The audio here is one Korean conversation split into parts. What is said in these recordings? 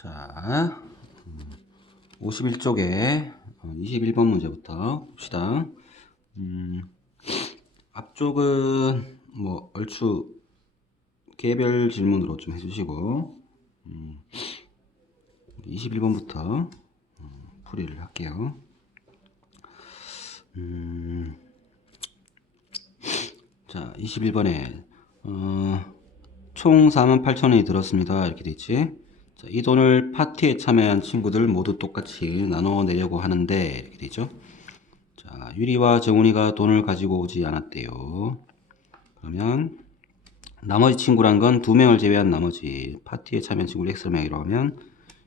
자, 51쪽에 21번 문제부터 봅시다. 앞쪽은 뭐 얼추 개별 질문으로 좀 해주시고 21번부터 풀이를 할게요. 자, 21번에 총 48,000원이 들었습니다. 이렇게 돼 있지. 자, 이 돈을 파티에 참여한 친구들 모두 똑같이 나눠내려고 하는데 이렇게 되죠. 자, 유리와 정훈이가 돈을 가지고 오지 않았대요. 그러면 나머지 친구란 건 2명을 제외한 나머지 파티에 참여한 친구 X명이라고 하면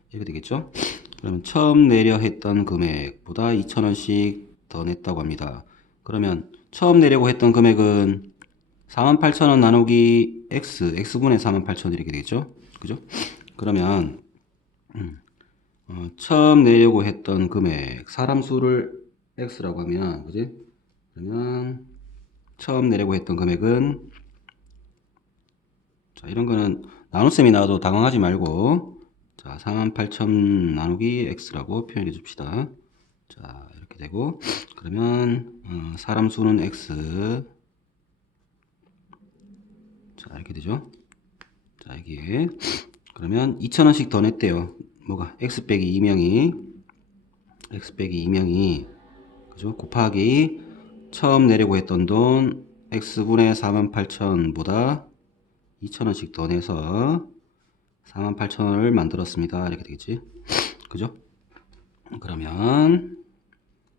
이렇게 되겠죠. 그러면 처음 내려 했던 금액보다 2,000원씩 더 냈다고 합니다. 그러면 처음 내려고 했던 금액은 48,000원 나누기 X분의 48,000원 이렇게 되겠죠. 그죠? 그러면 처음 내려고 했던 금액 사람 수를 X라고 하면 그지? 그러면 처음 내려고 했던 금액은 자, 이런 거는 나눗셈이 나와도 당황하지 말고 자, 48,000 나누기 X라고 표현해 줍시다. 자, 이렇게 되고 그러면 사람 수는 X 자, 이렇게 되죠. 자, 여기에 그러면 2,000원씩 더 냈대요. 뭐가 X 빼기 2명이 그죠? 곱하기 처음 내려고 했던 돈 X분의 48,000보다 2,000원씩 더 내서 48,000원을 만들었습니다. 이렇게 되겠지. 그죠? 그러면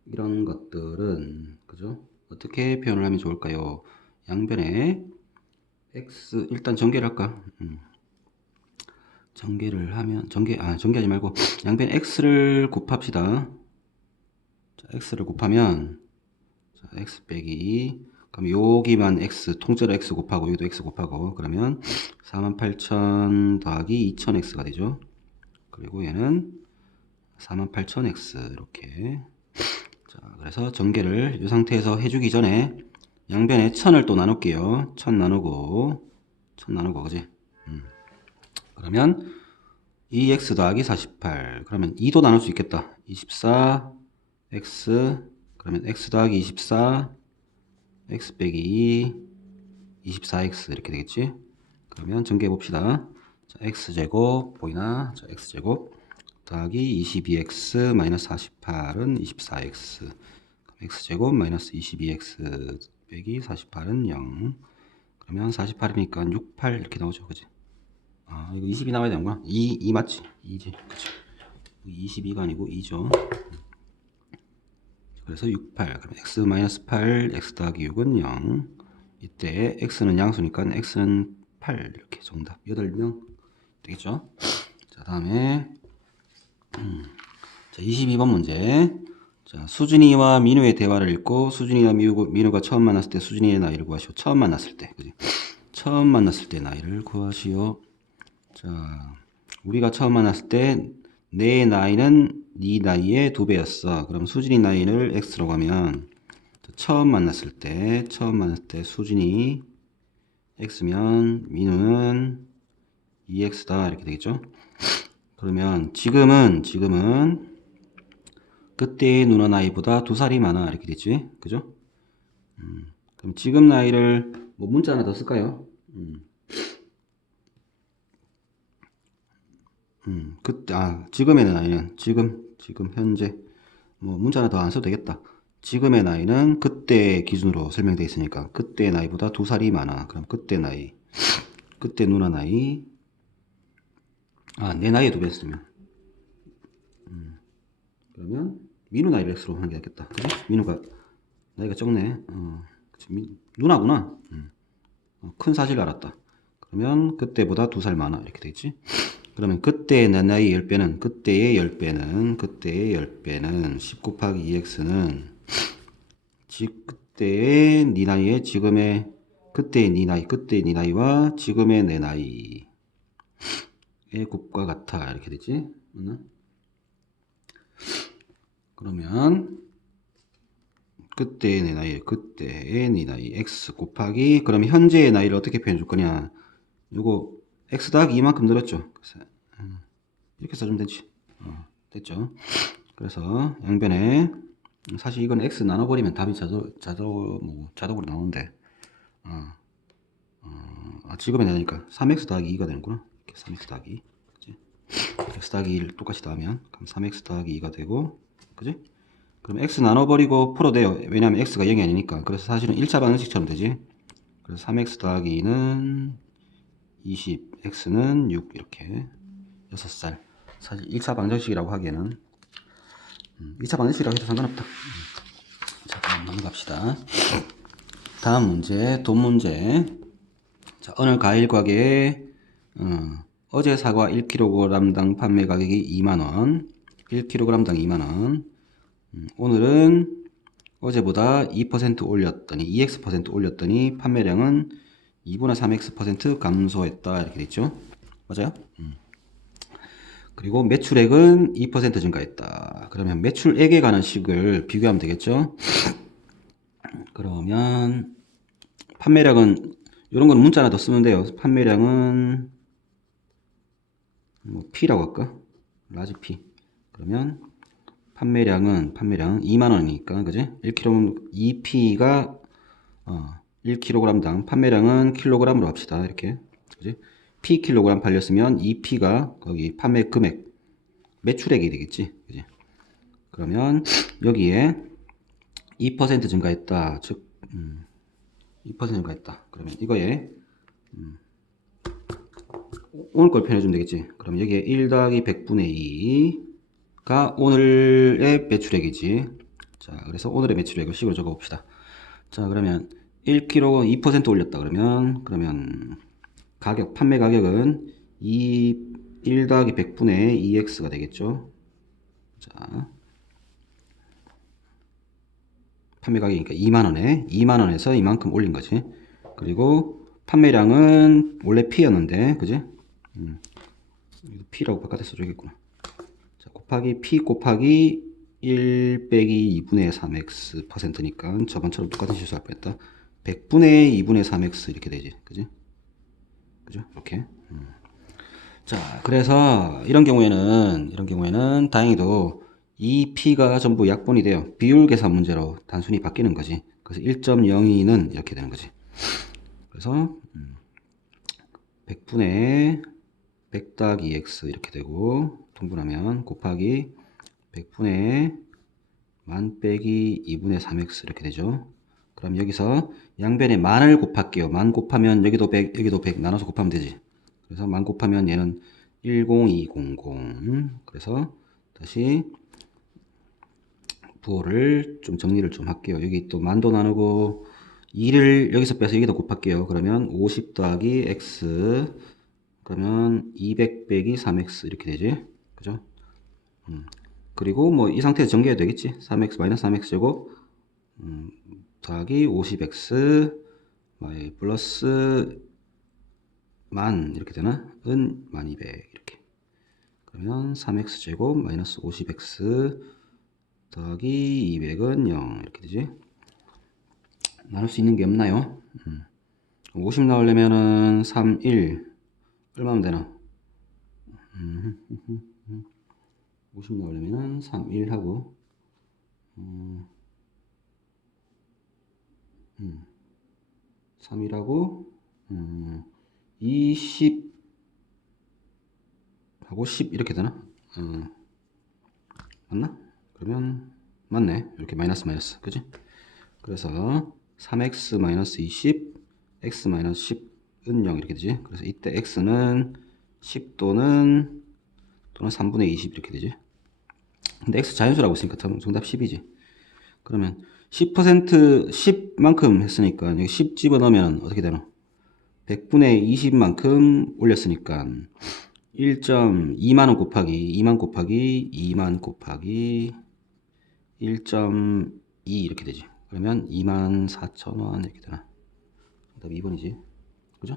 이런 것들은 그죠? 어떻게 표현을 하면 좋을까요? 양변에 X 일단 전개를 할까? 전개를 하면 전개하지 말고 양변 X를 곱합시다. 자, X를 곱하면 자, X 빼기 그럼 여기만 X 통째로 X 곱하고 여기도 X 곱하고 그러면 48,000 더하기 2,000X가 되죠. 그리고 얘는 48,000X 이렇게 자 그래서 전개를 이 상태에서 해주기 전에 양변에 1000을 또 나눌게요. 1000 나누고 그지? 그러면 2x 더하기 48 그러면 2도 나눌 수 있겠다. 24x 그러면 x 더하기 24 x 빼기 2 24x 이렇게 되겠지. 그러면 전개해 봅시다. 자, x제곱 보이나? 자, x제곱 더하기 22x 마이너스 48은 24x x제곱 마이너스 22x 빼기 48은 0 그러면 48이니까 68 이렇게 나오죠. 그지? 아 이거 20이 나와야 되는구나. 2 맞지? 2지 그치? 22가 아니고 2죠. 그래서 68 그럼 x 마이너스 8 x 더하기 6은 0 이때 x는 양수니까 x는 8 이렇게 정답 8명 되겠죠. 자 다음에 자 22번 문제 자 수진이와 민우의 대화를 읽고 수진이와 민우가 처음 만났을 때 수진이의 나이를 구하시오. 처음 만났을 때 그지? 처음 만났을 때 나이를 구하시오. 자 우리가 처음 만났을 때 내 나이는 네 나이의 2배였어. 그럼 수진이 나이를 x라고 하면 처음 만났을 때 수진이 x면 민우는 2x다 이렇게 되겠죠. 그러면 지금은 그때의 누나 나이보다 2살이 많아 이렇게 되지. 그죠? 그럼 지금 나이를 뭐 문자 하나 더 쓸까요? 그때 지금의 나이는 지금 현재 뭐 문자 하나 더 안 써도 되겠다. 지금의 나이는 그때 기준으로 설명되어 있으니까 그때 나이보다 2살이 많아. 그럼 그때 나이 그때 누나 나이 내 나이에 2배 쓰면 그러면 민우 나이를 X로 하는 게 낫겠다. 그래? 민우가 나이가 적네. 누나구나. 큰 사실 알았다. 그러면 그때보다 2살 많아 이렇게 되겠지. 그러면 그때의 내 나이 10배는 그때의 10배는 10 곱하기 2x는 그때의 네 나이에 지금의 그때의 네 나이와 지금의 내 나이의 곱과 같아 이렇게 되지. 그러면 그때의 내 나이 x 곱하기 그럼 현재의 나이를 어떻게 표현해 줄 거냐. 요거 x 더하기 이만큼 늘었죠. 이렇게 써주면 되지. 됐죠? 그래서 양변에 사실 이건 x 나눠버리면 답이 자동으로 나오는데 지금이 되니까 3x 더하기 2가 되는구나. 이렇게 3x 더하기 2, 그치? x 더하기 2를 똑같이 더하면 그럼 3x 더하기 2가 되고, 그지? 그럼 x 나눠버리고 풀어도 돼요. 왜냐하면 x가 0이 아니니까. 그래서 사실은 1차 방정식처럼 되지. 그래서 3x 더하기 2는 20, x는 6, 이렇게 6살. 사실 1차 방정식이라고 하기에는 2차 방정식이라고 해도 상관없다. 자, 그럼 넘어갑시다. 다음 문제, 돈 문제. 자, 어느 과일 가게에 어제 사과 1kg당 판매 가격이 2만원, 1kg당 2만원. 오늘은 어제보다 2% 올렸더니 2x% 올렸더니 판매량은 2분의 3x% 감소했다, 이렇게 됐죠. 맞아요? 그리고 매출액은 2% 증가했다. 그러면 매출액에 관한 식을 비교하면 되겠죠. 그러면 판매량은, 이런 건 문자 하나 더 쓰면 돼요. 판매량은 뭐 P라고 할까? 라지 P. 그러면 판매량 2만원이니까, 그지? 1kg, 2P가 1kg당 판매량은 킬로그램으로 합시다. 이렇게, 그지? Pkg 팔렸으면 2P가 거기 판매 금액, 매출액이 되겠지, 그지? 그러면 여기에 2% 증가했다. 즉 2% 증가했다. 그러면 이거에 오늘 걸 표현해주면 되겠지. 그럼 여기에 1 더하기 100분의 2가 오늘의 매출액이지. 자, 그래서 오늘의 매출액을 식으로 적어 봅시다. 자, 그러면 1kg 2% 올렸다. 그러면 가격, 판매 가격은 1 더하기 100분의 2x가 되겠죠. 자, 판매 가격이니까 2만원에 2만원에서 이만큼 올린 거지. 그리고 판매량은 원래 P였는데, 그지? P라고 바깥에 써줘야겠구나. 자, 곱하기 P 곱하기 1 빼기 2분의 3x %니까 저번처럼 똑같은 실수할 뻔했다. 100분의 2분의 3x 이렇게 되지, 그지? 그죠? 이렇게. 자, 그래서 이런 경우에는 다행히도 이 P가 전부 약분이 돼요. 비율 계산 문제로 단순히 바뀌는 거지. 그래서 1.02는 이렇게 되는 거지. 그래서 100분의 100 더하기 x 이렇게 되고, 통분하면 곱하기 100분의 1000 빼기 2분의 3x 이렇게 되죠. 그럼 여기서 양변에 만을 곱할게요. 만 곱하면 여기도 100, 여기도 100 나눠서 곱하면 되지. 그래서 만 곱하면 얘는 10200. 그래서 다시 부호를 좀 정리를 좀 할게요. 여기 또 만도 나누고 2를 여기서 빼서 여기다 곱할게요. 그러면 50 더하기 x, 그러면 200 빼기 3x 이렇게 되지. 그죠? 그리고 뭐 이 상태에서 전개해도 되겠지. 3x 마이너스 3x 제곱 더하기 50x 플러스 만 이렇게 되나? 은 1200 이렇게. 그러면 3x 제곱 마이너스 50x 더하기 200은 0 이렇게 되지. 나눌 수 있는 게 없나요? 50 나오려면은 3, 1 얼마면 되나? 50 나오려면은 3, 1 하고 3, 1하고 20 하고 10 이렇게 되나? 맞나? 그러면 맞네. 이렇게 마이너스 그지? 그래서 3x 마이너스 20 x 마이너스 10은 0 이렇게 되지. 그래서 이때 x는 10 또는 3분의 20 이렇게 되지. 근데 x 자연수라고 했으니까 정답 10이지. 그러면 10% 10만큼 했으니까 여기 10 집어넣으면 어떻게 되나? 100분의 20만큼 올렸으니까 1.2만원 곱하기 2만 곱하기 2만 곱하기 1.2 이렇게 되지. 그러면 24,000원 이렇게 되나? 정답 2번이지. 그죠?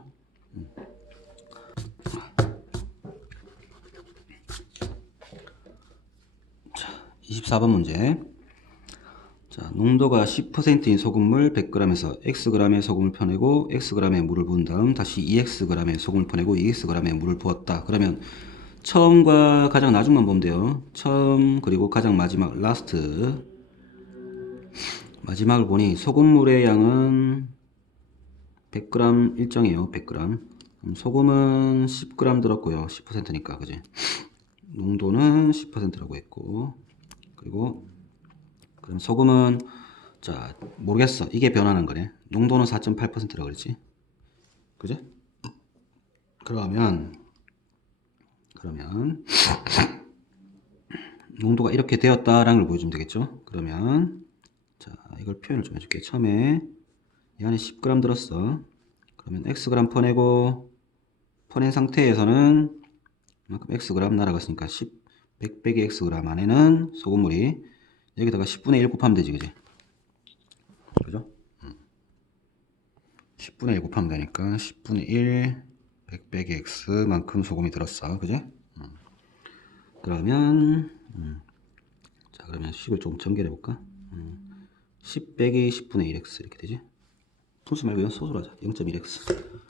자, 24번 문제. 자, 농도가 10%인 소금물 100g에서 xg의 소금을 퍼내고 xg의 물을 부은 다음 다시 2xg의 소금을 퍼내고 2xg의 물을 부었다. 그러면 처음과 가장 나중만 보면 돼요. 처음 그리고 가장 마지막 라스트 마지막을 보니 소금물의 양은 100g 일정이에요. 100g. 그럼 소금은 10g 들었고요. 10%니까 그지? 농도는 10%라고 했고 그리고 그럼 소금은 자 모르겠어. 이게 변하는 거네. 농도는 4.8%라고 그랬지? 그지? 그러면 농도가 이렇게 되었다라는 걸 보여주면 되겠죠? 그러면 자 이걸 표현을 좀 해줄게. 처음에 이 안에 10g 들었어. 그러면 xg 퍼내고 퍼낸 상태에서는 이만큼 xg 날아갔으니까 100 빼기 xg 안에는 소금물이 여기다가 10분의 1 곱하면 되지 그지? 그죠? 10분의 1 곱하면 되니까 10분의 1 100 빼기 x만큼 소금이 들었어 그지? 그러면 자 그러면 식을 좀 전개해 볼까? 10 빼기 10분의 1x 이렇게 되지? 분수 말고 소수로 하자. 0.1x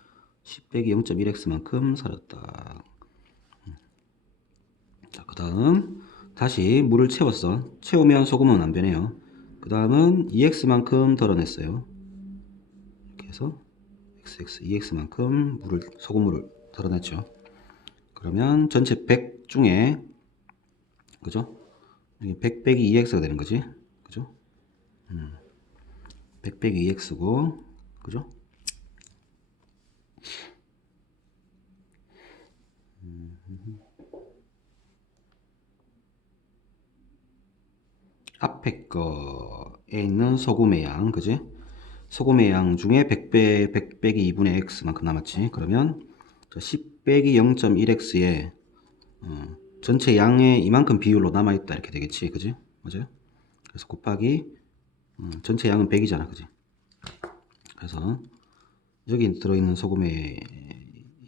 10 빼기 0.1x만큼 살았다. 자, 그 다음 다시 물을 채웠어. 채우면 소금은 안 변해요. 그 다음은 2x만큼 덜어냈어요. 이렇게 해서 xx 2x만큼 소금물을 덜어냈죠. 그러면 전체 100 중에 그죠? 100 빼기 2x가 되는 거지. 그죠? 100 빼기 2x고 그죠? 앞에 거에 있는 소금의 양, 그지? 소금의 양 중에 100 빼기 2분의 x만큼 남았지. 그러면 10 빼기 0.1x에 전체 양의 이만큼 비율로 남아있다 이렇게 되겠지. 그지? 맞아요? 그래서 곱하기 전체 양은 100이잖아. 그지? 그래서 여기 들어있는 소금의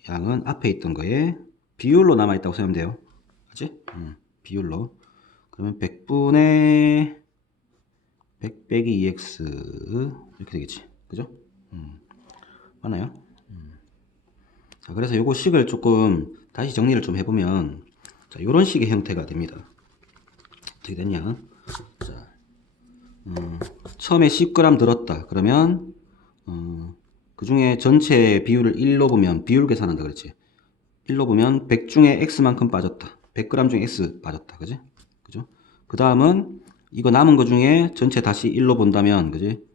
양은 앞에 있던 거에 비율로 남아있다고 생각하면 돼요. 그지? 비율로. 그러면 100분의 100 빼기 2x 이렇게 되겠지. 그죠? 맞나요? 자, 그래서 요거 식을 조금 다시 정리를 좀 해보면 자, 요런 식의 형태가 됩니다. 어떻게 됐냐? 자, 처음에 10g 들었다. 그러면 그 중에 전체 비율을 1로 보면 비율 계산한다 그랬지. 1로 보면 100 중에 x만큼 빠졌다. 100g 중에 x 빠졌다. 그지? 그죠? 그 다음은 이거 남은 거 중에 전체 다시 1로 본다면 그지?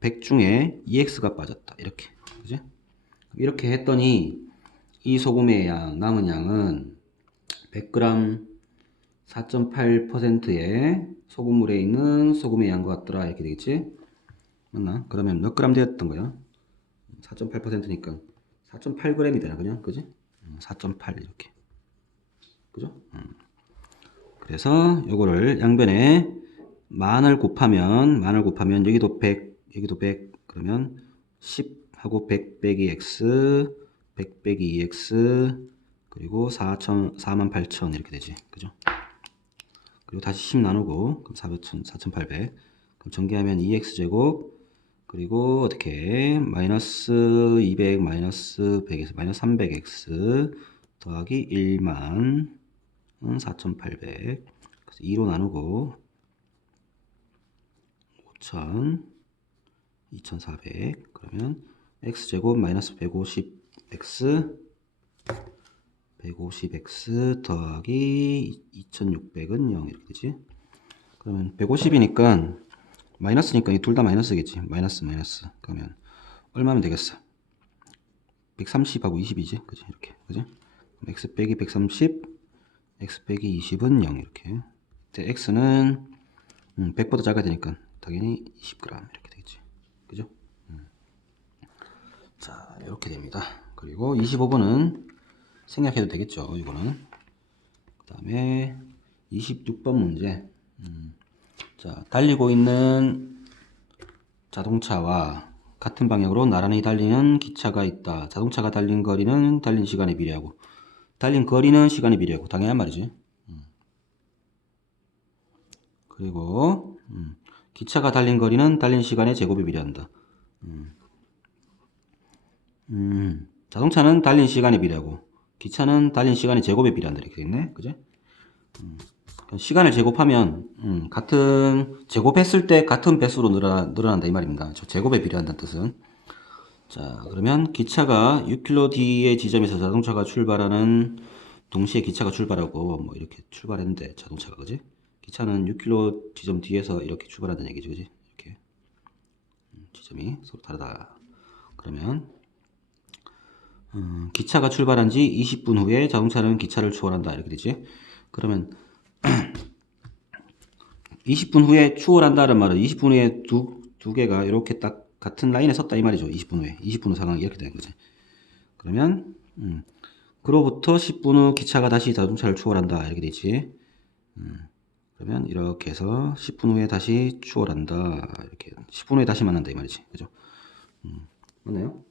100 중에 2x가 빠졌다. 이렇게. 그지? 이렇게 했더니 이 소금의 양, 남은 양은 100g 4.8%의 소금물에 있는 소금의 양과 같더라. 이렇게 되겠지? 맞나? 그러면 몇 그램 되었던 거야? 4.8%니까 4.8g이 되나 그냥? 그지? 4.8 이렇게. 그죠? 그래서 요거를 양변에 만을 곱하면 여기도 100 여기도 100 그러면 10 하고 100 빼기 x 100 빼기 2x 그리고 48,000 이렇게 되지. 그죠? 그리고 다시 10 나누고 그럼 4,800 그럼 전개하면 2x제곱 그리고 어떻게 마이너스 200 마이너스 100에서 마이너스 300x 더하기 1만 4,800 그래서 2로 나누고 5,000 2,400 그러면 x제곱 마이너스 150x 150x 더하기 2,600은 0 이렇게 되지. 그러면 150이니까 마이너스니까 이 둘 다 마이너스겠지. 마이너스 그러면 얼마면 되겠어? 130하고 20이지. 그지? 이렇게. 그지? x 빼기 130 x 빼기 20은 0 이렇게. x는 100보다 작아야 되니까 당연히 20g 이렇게 되겠지. 그죠? 자, 이렇게 됩니다. 그리고 25번은 생략해도 되겠죠. 이거는. 그 다음에 26번 문제. 자, 달리고 있는 자동차와 같은 방향으로 나란히 달리는 기차가 있다. 자동차가 달린 거리는 달린 시간에 비례하고 달린 거리는 시간에 비례하고 당연한 말이지. 그리고 기차가 달린 거리는 달린 시간의 제곱에 비례한다. 자동차는 달린 시간에 비례하고 기차는 달린 시간의 제곱에 비례한다 이렇게 되겠네. 그지? 시간을 제곱하면 같은 제곱했을 때 같은 배수로 늘어난다 이 말입니다. 저 제곱에 비례한다는 뜻은. 자, 그러면 기차가 6km 뒤의 지점에서 자동차가 출발하는 동시에 기차가 출발하고 뭐 이렇게 출발했는데 자동차가 그지? 기차는 6km 지점 뒤에서 이렇게 출발한다는 얘기죠, 그지? 이렇게 지점이 서로 다르다. 그러면 기차가 출발한 지 20분 후에 자동차는 기차를 추월한다 이렇게 되지. 그러면 20분 후에 추월한다는 말은 20분 후에 두 개가 이렇게 딱 같은 라인에 섰다 이 말이죠. 20분 후에 20분 후 상황이 이렇게 되는 거지. 그러면 그로부터 10분 후 기차가 다시 자동차를 추월한다 이렇게 되지. 그러면 이렇게 해서 10분 후에 다시 추월한다 이렇게 10분 후에 다시 만난다 이 말이지. 그죠? 맞나요?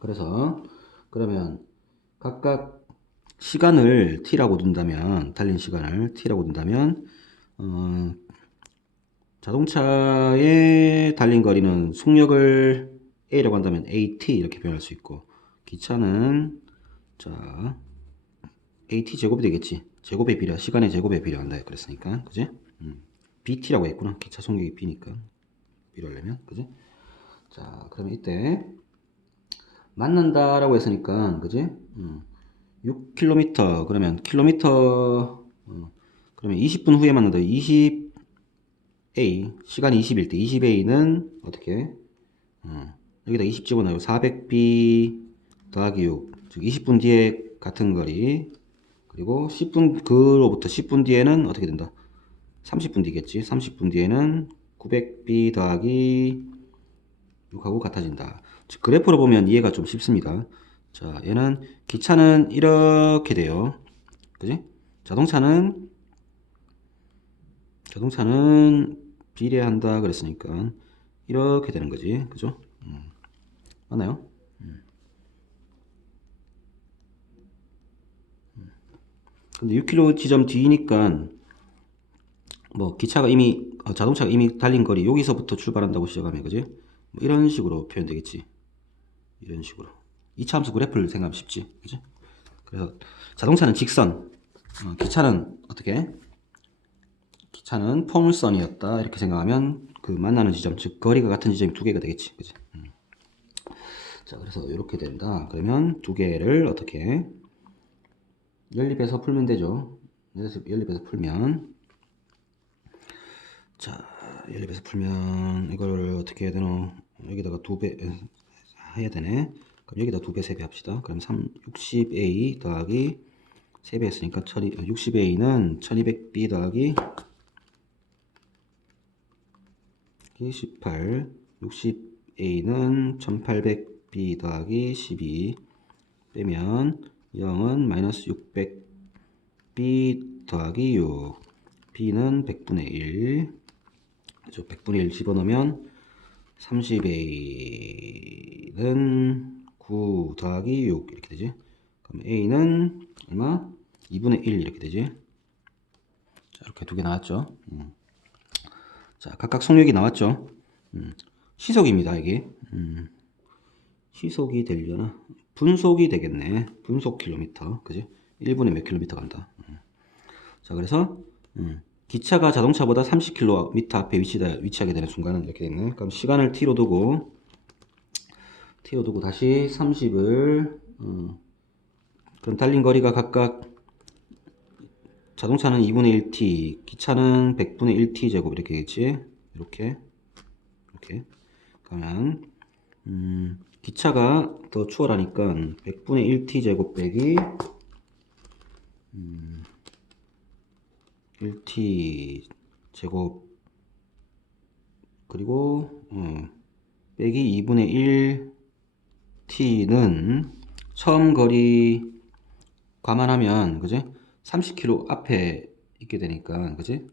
그래서 그러면 각각 시간을 t라고 둔다면 달린 시간을 t라고 둔다면 자동차의 달린 거리는 속력을 a라고 한다면 at 이렇게 표현할 수 있고 기차는 자 at 제곱이 되겠지. 제곱에 비례 시간의 제곱에 비례한다 그랬으니까 그지? bt라고 했구나. 기차 속력이 b니까 비례하려면 그지? 자 그러면 이때 만난다라고 했으니까 그지? 6km 그러면 킬로미터 그러면 20분 후에 만난다. 20a 시간이 20일 때 20a는 어떻게 여기다 20 집어넣어요. 400b 더하기 6 즉 20분 뒤에 같은 거리 그리고 10분 그로부터 10분 뒤에는 어떻게 된다. 30분 뒤겠지. 30분 뒤에는 900b 더하기 6하고 같아진다. 즉 그래프로 보면 이해가 좀 쉽습니다. 자 얘는 기차는 이렇게 돼요. 그지? 자동차는 비례한다 그랬으니까 이렇게 되는 거지. 그죠? 맞나요? 근데 6km 지점 뒤니까 뭐 기차가 이미 자동차가 이미 달린 거리 여기서부터 출발한다고 시작하면 그지? 뭐 이런 식으로 표현되겠지. 이런 식으로 2차함수 그래프를 생각하면 쉽지. 그지? 그래서 자동차는 직선, 기차는 어떻게? 기차는 포물선이었다 이렇게 생각하면 그 만나는 지점 즉 거리가 같은 지점이 두 개가 되겠지. 그지? 자 그래서 이렇게 된다. 그러면 두 개를 어떻게 연립해서 풀면 되죠. 연립해서 풀면 자 연립해서 풀면 이걸 어떻게 해야 되노. 여기다가 두 배 해야 되네. 그럼 여기다 두 배, 세 배 합시다. 그럼 60a 더하기 3배 했으니까 60a는 1200b 더하기 18 60a는 1800b 더하기 12 빼면 0은 마이너스 600b 더하기 6 b는 100분의 1 그죠? 100분의 1 집어넣으면 30a는 9 더하기 6 이렇게 되지. 그럼 a는 얼마? 2분의 1 이렇게 되지. 자, 이렇게 두 개 나왔죠. 자, 각각 속력이 나왔죠. 시속입니다, 이게. 시속이 되려나? 분속이 되겠네. 분속 킬로미터. 그지? 1분에 몇 킬로미터 간다. 자, 그래서, 기차가 자동차보다 30km 앞에 위치하게 되는 순간은 이렇게 되네. 그럼 시간을 t로 두고 다시 30을, 그럼 달린 거리가 각각 자동차는 2분의 1t, 기차는 100분의 1t 제곱 이렇게 되겠지. 이렇게 그러면 기차가 더 추월하니까 100분의 1t 제곱 빼기 1t 제곱 그리고 빼기 2분의 1t는 처음 거리 감안하면 그지? 30km 앞에 있게 되니까 그지?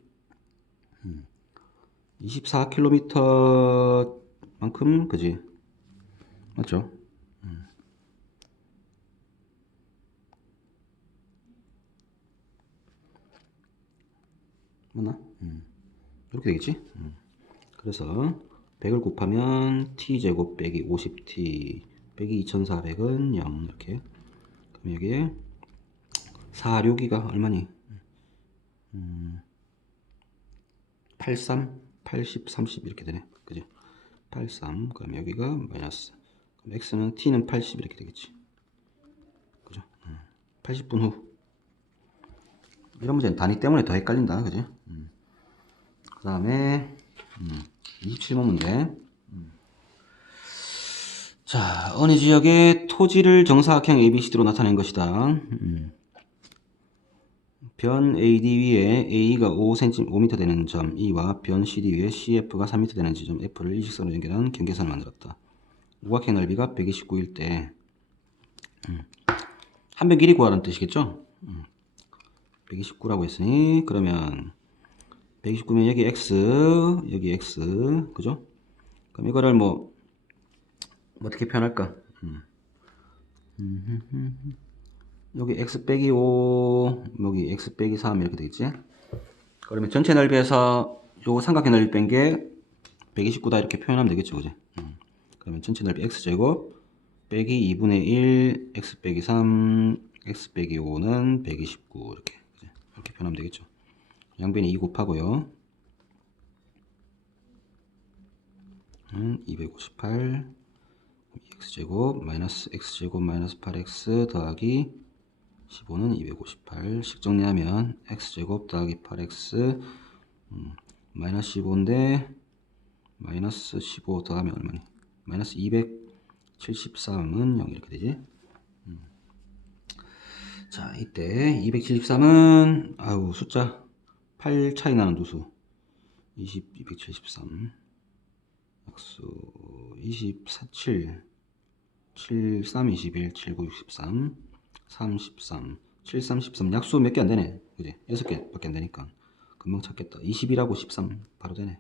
24km 만큼 그지? 맞죠? 맞나? 이렇게 되겠지? 그래서 100을 곱하면 t제곱 빼기 50t 빼기 2400은 0 이렇게 그럼 여기에 4, 6이가 얼마니? 83, 80, 30 이렇게 되네. 그죠? 83. 그럼 여기가 마이너스. 그럼 x는 t는 80 이렇게 되겠지. 그죠? 80분 후. 이런 문제는 단위 때문에 더 헷갈린다. 그죠? 그 다음에 27번 문제. 자, 어느 지역의 토지를 정사각형 ABCD로 나타낸 것이다. 변 AD 위에 A가 5m 되는 점 E와 변 CD 위에 CF가 3m 되는 지점 F를 일직선으로 연결한 경계선을 만들었다. 우각형 넓이가 129일 때 한 변 길이 구하라는 뜻이겠죠? 129라고 했으니 그러면 129면 여기 X 그죠? 그럼 이거를 뭐 어떻게 표현할까? 여기 x 빼기 5 여기 x 빼기 3 이렇게 되겠지. 그러면 전체 넓이에서 요 삼각형 넓이 뺀 게 129다 이렇게 표현하면 되겠죠, 그지? 그러면 전체 넓이 x제곱 빼기 2분의 1 x 빼기 3 x 빼기 5는 129 이렇게, 그지? 이렇게 표현하면 되겠죠. 양변이 2 곱하고요 258 x제곱 마이너스 x제곱 마이너스 8x 더하기 15는 258. 식 정리하면 x제곱 더하기 8x 마이너스 15인데 마이너스 15 더하면 얼마니? 마이너스 273은 0 이렇게 되지. 자, 이때 273은 아우 숫자 8 차이 나는 두수 273 약수 24 7 73 21 79 63 33 73 13 약수 몇 개 안 되네. 그지? 6개 밖에 안 되니까 금방 찾겠다. 21하고 13 바로 되네.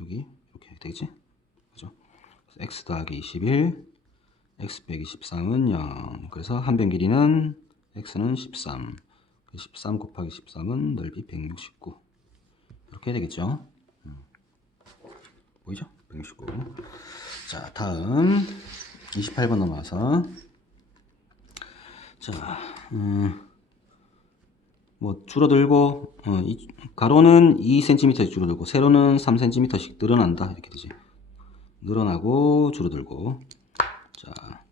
여기 이렇게 되겠지? 그죠? x 더하기 21 x 빼기 13은 0. 그래서 한 변 길이는 x는 13 13 곱하기 13은 넓이 169 이렇게 되겠죠? 보이죠? 169. 자, 다음 28번 넘어와서 자, 뭐 줄어들고 가로는 2cm씩 줄어들고 세로는 3cm씩 늘어난다 이렇게 되지. 늘어나고 줄어들고. 자,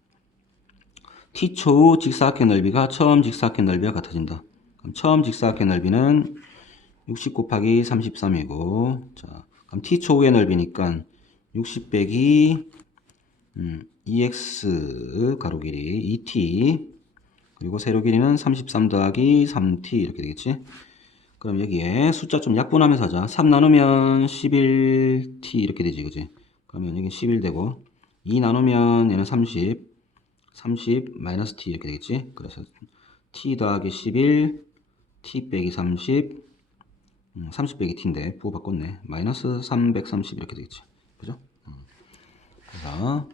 t초 직사각형 넓이가 처음 직사각형 넓이와 같아진다. 그럼 처음 직사각형 넓이는 60 곱하기 33이고, 자, 그럼 t초의 넓이니까 60 빼기 2x 가로 길이 2t 그리고 세로 길이는 33 더하기 3t 이렇게 되겠지. 그럼 여기에 숫자 좀 약분하면서 하자. 3 나누면 11t 이렇게 되지, 그지? 그러면 여기 11 되고 2 나누면 얘는 30 마이너스 t 이렇게 되겠지. 그래서 t 더하기 11 t 빼기 30 30 빼기 t인데 부호 바꿨네. 마이너스 330 이렇게 되겠지. 그죠? 그래서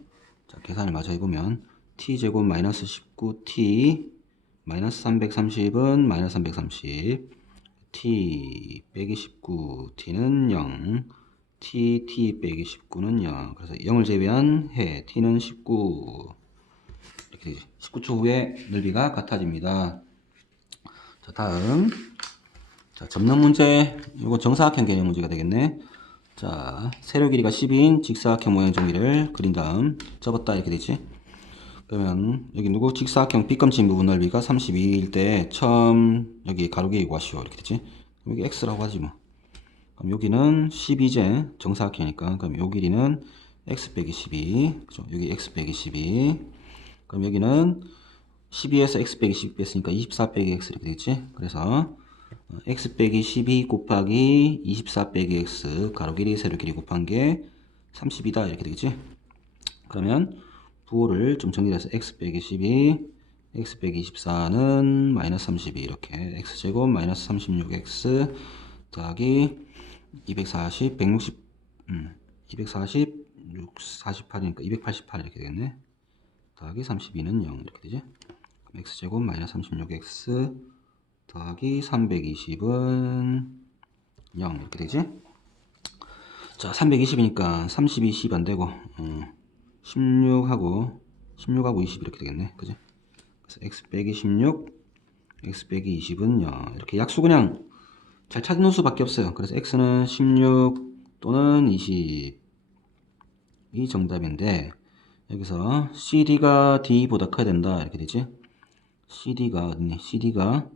자, 계산을 마저 해보면 t제곱 마이너스 19t 마이너스 330은 마이너스 330 t 빼기 19 t는 0 t 빼기 19는 0 그래서 0을 제외한 해 t는 19 이렇게 되지. 19초 후에 넓이가 같아집니다. 자, 다음 자, 접는 문제 이거 정사각형 개념 문제가 되겠네. 자, 세로 길이가 10인 직사각형 모양 정의를 그린 다음 접었다 이렇게 되지. 그러면 여기 누구 직사각형 빗검진 부분 넓이가 32일 때 처음 여기 가로길이 구하시오 이렇게 되지. 여기 x라고 하지 뭐. 그럼 여기는 12제 정사각형이니까 그럼 요 길이는 x 빼기 12 그죠? 여기 x 빼기 12 그럼 여기는 12에서 x 빼기 12 뺐으니까 24 빼기 x 이렇게 되겠지. 그래서 x 빼기 12 곱하기 24 빼기 x 가로 길이 세로 길이 곱한 게 30이다 이렇게 되겠지. 그러면 부호를 좀 정리해서 x 빼기 12 x 빼기 24는 마이너스 32 이렇게 x제곱 마이너스 36x 더하기 240 160 240 6 48이니까 288 이렇게 되겠네. 더하기 32는 0 이렇게 되지. 그럼 x제곱 마이너스 36x 더하기 320은 0 이렇게 되지. 자, 320이니까 32, 10 안되고 16하고 20 이렇게 되겠네. 그지? x 빼기 16, x 빼기 20은 0. 이렇게 약수 그냥 잘 찾는 수밖에 없어요. 그래서 x는 16 또는 20이 정답인데, 여기서 CD가 D보다 커야 된다. 이렇게 되지? CD가 어딨니? CD가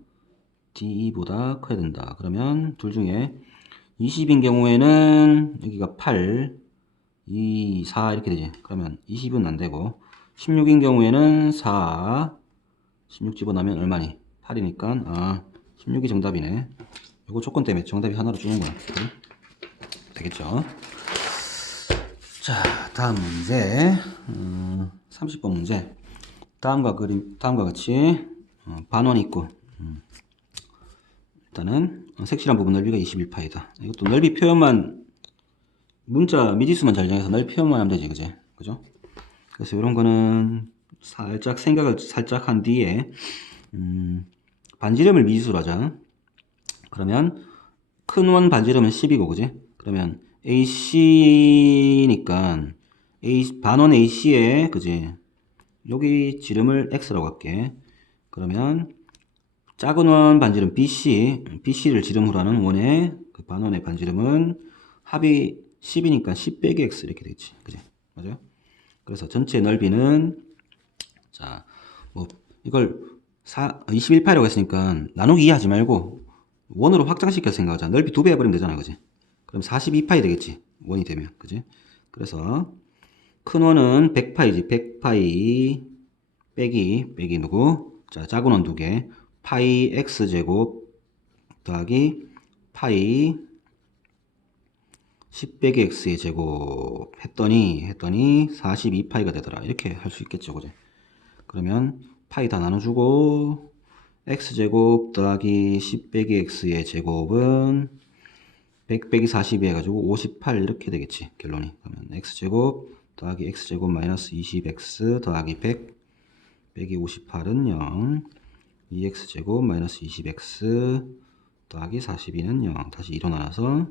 DE보다 커야 된다. 그러면 둘 중에 20인 경우에는 여기가 8, 2, 4 이렇게 되지. 그러면 20은 안 되고, 16인 경우에는 4, 16 집어넣으면 얼마니? 8이니까, 16이 정답이네. 이거 조건 때문에 정답이 하나로 주는 거야. 되겠죠? 자, 다음 문제. 30번 문제. 다음과 같이 반원이 있고, 일단은 색칠한 부분 넓이가 21파이다. 이것도 넓이 표현만, 문자 미지수만 잘 정해서 넓이 표현만 하면 되지, 그지? 그죠? 그래서 이런 거는 살짝 생각을 살짝 한 뒤에 반지름을 미지수로 하자. 그러면 큰 원 반지름은 10이고, 그지? 그러면 AC니까 반원 AC에, 그지? 여기 지름을 X라고 할게. 그러면 작은 원 반지름 BC를 지름으로 하는 원의 그 반원의 반지름은 합이 10이니까 10 빼기 X 이렇게 되겠지. 그지? 맞아요? 그래서 전체 넓이는, 자, 뭐, 이걸 21파이라고 했으니까 나누기 2 하지 말고 원으로 확장시켜서 생각하자. 넓이 2배 해버리면 되잖아. 그지? 그럼 42파이 되겠지. 원이 되면. 그지? 그래서 큰 원은 100파이지. 100파이 빼기 누구? 자, 작은 원 2개. 파이 x제곱 더하기 파이 10 빼기 x의 제곱 했더니 42파이가 되더라. 이렇게 할 수 있겠죠. 그죠? 그러면 파이 다 나눠주고 x제곱 더하기 10 빼기 x의 제곱은 100 빼기 42 해가지고 58 이렇게 되겠지. 결론이. 그러면 x제곱 더하기 x제곱 마이너스 20x 더하기 100 빼기 58은 0. 2x제곱 마이너스 20x 더하기 42는 0. 다시 2로 나눠서